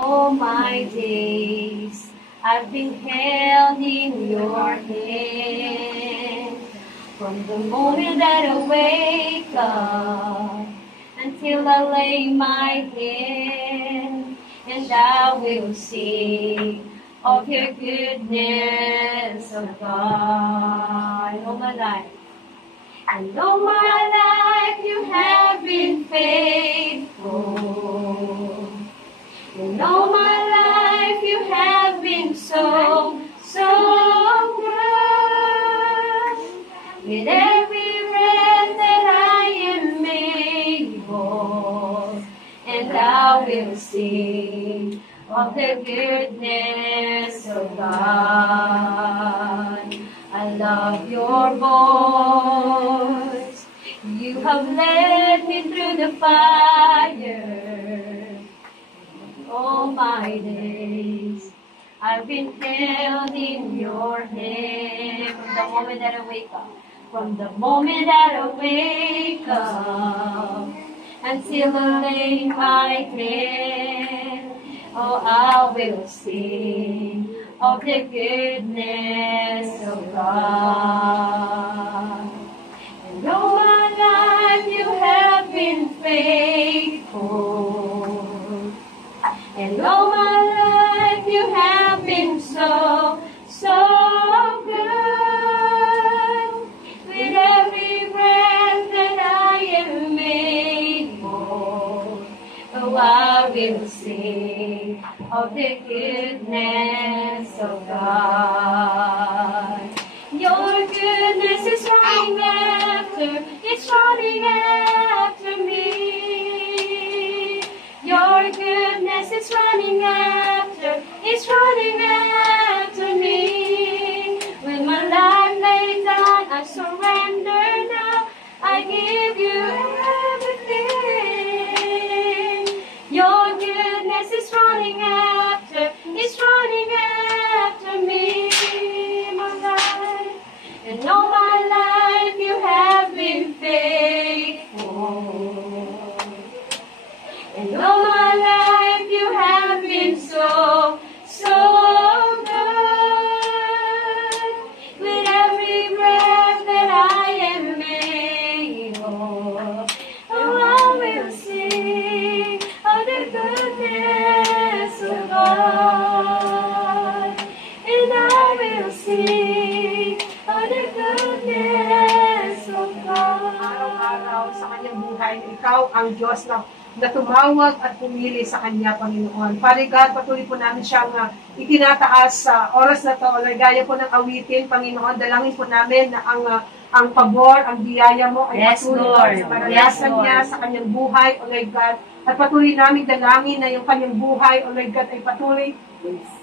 All my days I've been held in your hand. From the moment that I wake up until I lay my head, and I will sing of your goodness, oh God. All my life. And all my life you have been faithful. And all my life you have been so, so good. With every breath that I am able, and I will sing of the goodness of God. I love your voice. You have led me through the fire. All my days I've been held in your hand. From the moment that I wake up, from the moment that I wake up until I lay my head, oh, I will sing of the goodness of God. And all my life you have been faithful. And all my life you have been so, so good. With every breath that I am able, oh, I will sing of the goodness of God. Your goodness is running after, it's running after me. Your goodness is running after, it's running after me. With my life laid down, I surrender now. I give you everything. Your goodness is running after, it's running after me. My life, and all my life you have been faithful. And all my life you have been so, so good. With every breath that I am able, oh, I will sing of the goodness of God. And I will sing of the goodness of God. Araw-araw sa kanyang buhay, ikaw ang Diyos na tumawag at pumili sa Kanya, Panginoon. Father God, patuloy po namin siyang itinataas sa oras na to. Gaya po ng awitin, Panginoon, dalangin po namin na ang pabor, ang biyaya mo ay patuloy sa maranasan niya sa kanyang buhay, O Lord God. At patuloy namin dalangin na yung kanyang buhay, O Lord God, ay patuloy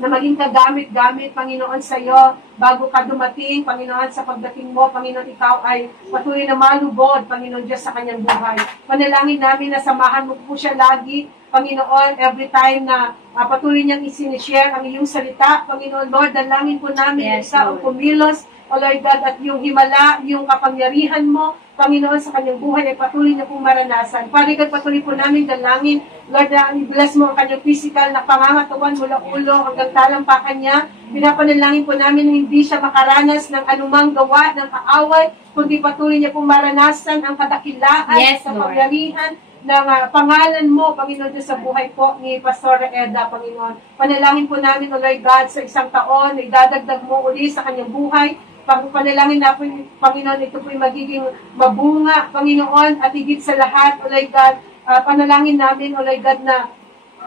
na maging kagamit-gamit, Panginoon, sa iyo, bago ka dumating, Panginoon, sa pagdating mo, Panginoon, ikaw ay patuloy na malubod, Panginoon, Diyos, sa kanyang buhay. Panalangin namin na samahan mo po siya lagi, Panginoon, every time na patuloy niyang isinishare ang iyong salita, Panginoon, Lord, dalangin po namin isa ang kumilos, O Lord God, at yung himala, yung kapangyarihan mo, Panginoon, sa kanyang buhay ay patuloy na pong maranasan. Father God, patuloy po namin dalangin, Lord, na i-bless mo ang kanyang physical na pangangatawan mula ulo hanggang talampakan niya. Pinapanalangin po namin na hindi siya makaranas ng anumang gawa ng kaaway, kundi patuloy niya pong maranasan ang kadakilaan sa kapangyarihan ng pangalan mo, Panginoon, Diyos, sa buhay po ni Pastor Eda, Panginoon. Panalangin po namin, O Lord God, sa isang taon, idadagdag mo uli sa kanyang buhay. Panalangin na po, Panginoon, ito po'y magiging mabunga, Panginoon, at higit sa lahat, O Lord God, panalangin namin, O Lord God, na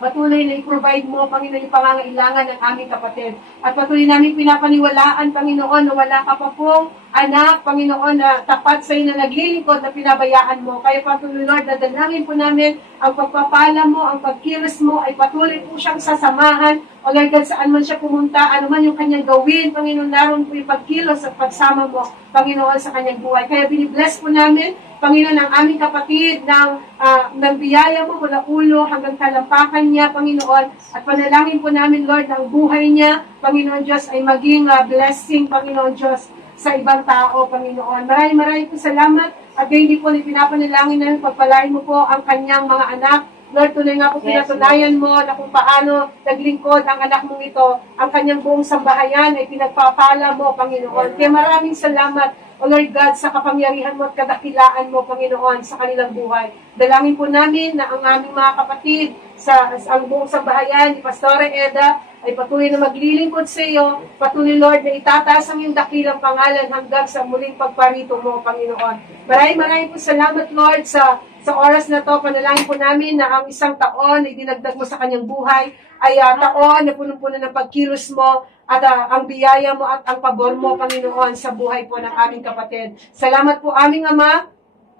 patuloy na i-provide mo, Panginoon, yung pangangailangan ng aming kapatid. At patuloy namin pinapaniwalaan, Panginoon, na wala ka pa pong anak, Panginoon, na tapat sa iyo na naglilingkod na pinabayaan mo. Kaya patuloy, Lord, dadalangin po namin ang pagpapala mo, ang pagkilos mo, ay patuloy po siyang sasamahan. O Lord God, saan man siya pumunta, ano man yung kanyang gawin, Panginoon, naroon po yung pagkilos at pagsama mo, Panginoon, sa kanyang buhay. Kaya binibless po namin, Panginoon, ang aming kapatid ng biyaya mo mula ulo hanggang talampakan niya, Panginoon. At panalangin po namin, Lord, na ang buhay niya, Panginoon Diyos, ay maging blessing, Panginoon Diyos, sa ibang tao, Panginoon. Maraming po salamat. At gayon din po, pinapanalangin namin, pagpalain mo po ang kanyang mga anak, Lord, tunay nga po pinatunayan mo na kung paano naglingkod ang anak mong ito, ang kanyang buong sambahayan ay pinagpapala mo, Panginoon. Kaya maraming salamat, O Lord God, sa kapangyarihan mo at kadakilaan mo, Panginoon, sa kanilang buhay. Dalangin po namin na ang aming mga kapatid sa ang buong sambahayan ni Pastora Eda ay patuloy na maglilingkod sa iyo, patuloy, Lord, na itataas ang iyong dakilang pangalan hanggang sa muling pagparito mo, Panginoon. Maraming po salamat, Lord, sa oras na to. Panalangin po namin na ang isang taon ay dinagdag mo sa kanyang buhay ay taon na punong-puno ng pagkilos mo at ang biyaya mo at ang pabor mo, Panginoon, sa buhay po ng aming kapatid. Salamat po aming Ama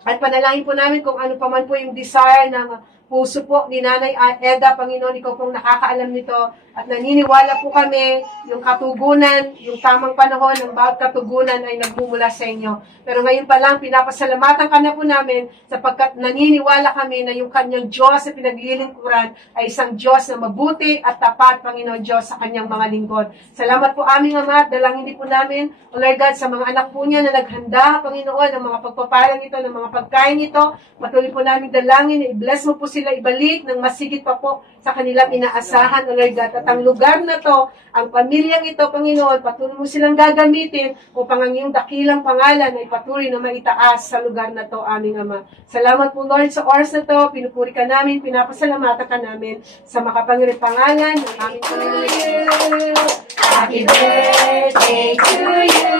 at panalangin po namin kung ano pa man po yung desire ng puso po ni Nanay Eda, Panginoon, ikaw pong nakakaalam nito at naniniwala po kami yung katugunan, yung tamang panahon ng bawat katugunan ay nagmumula sa inyo. Pero ngayon pa lang, pinapasalamatan ka na po namin sapagkat naniniwala kami na yung kanyang Diyos sa pinaglilingkuran ay isang Diyos na mabuti at tapat, Panginoon Diyos, sa kanyang mga lingkod. Salamat po aming Ama at dalangin din po namin, O Lord God, sa mga anak po niya na naghanda, Panginoon, ng mga pagpapalang ito, ng mga pagkain ito. Patuloy po namin dalangin na i-bless mo po sila ibalik ng masigit pa po sa kanilang inaasahan, O Lord God. At ang lugar na to, ang pamilyang ito, Panginoon, patuloy mo silang gagamitin upang ang iyong dakilang pangalan ay patuloy na maitaas sa lugar na to, aming Ama. Salamat po, Lord, sa oras na to. Pinupuri ka namin, pinapasalamatan ka namin sa makapangyarihang pangalan ng aming Panginoon. Happy birthday to you.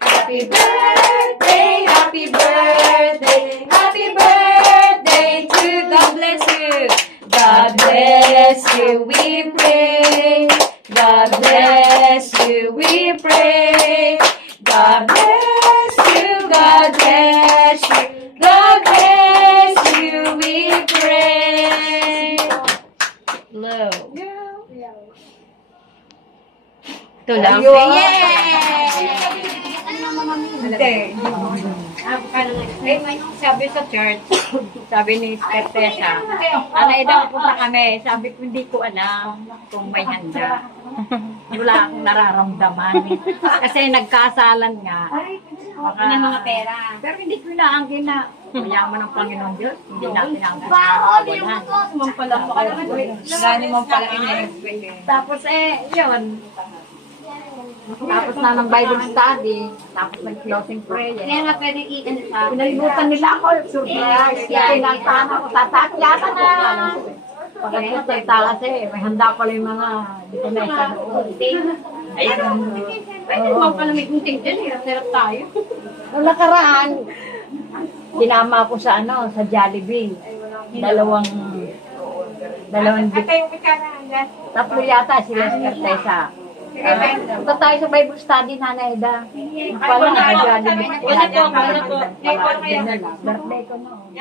Happy birthday, happy birthday, happy birthday to God bless you. God bless you, we pray. God bless you, we pray. God bless you, God bless you. God bless you, we pray. Low. Ito lang. Sabi sa church, sabi ni Teresa, Nanay daw punta kami. Sabi ko, hindi ko alam kung may handa. Wala akong nararamdaman. Kasi nagkasalan nga. Baka ng mga pera. Pero hindi ko inaangkin na mayaman ng Panginoon Diyos. Hindi natin ang kawalan. Gani mo pala in-expect. Tapos yun. Tapos na ng Bible study, tapos nag-closing prayer. Kaya nga pwede i-ano sa... Pinalimutan nila ako, surprise. Pinagtana ko, tatakyasan na. Pagkatapos nagtala siya, may handa pala yung mga detonesa doon. Ayun. Pwede naman pala may kunting dyan, hirap-hirap tayo. Noong nakaraan, sinama ko sa sa Jollibee. Dalawang tatlo yata sila sa Teresa. Punta tayo sa Bible study, Nanay Eda. Pala naka-Jollibee. Wala po. Birthday ko noon.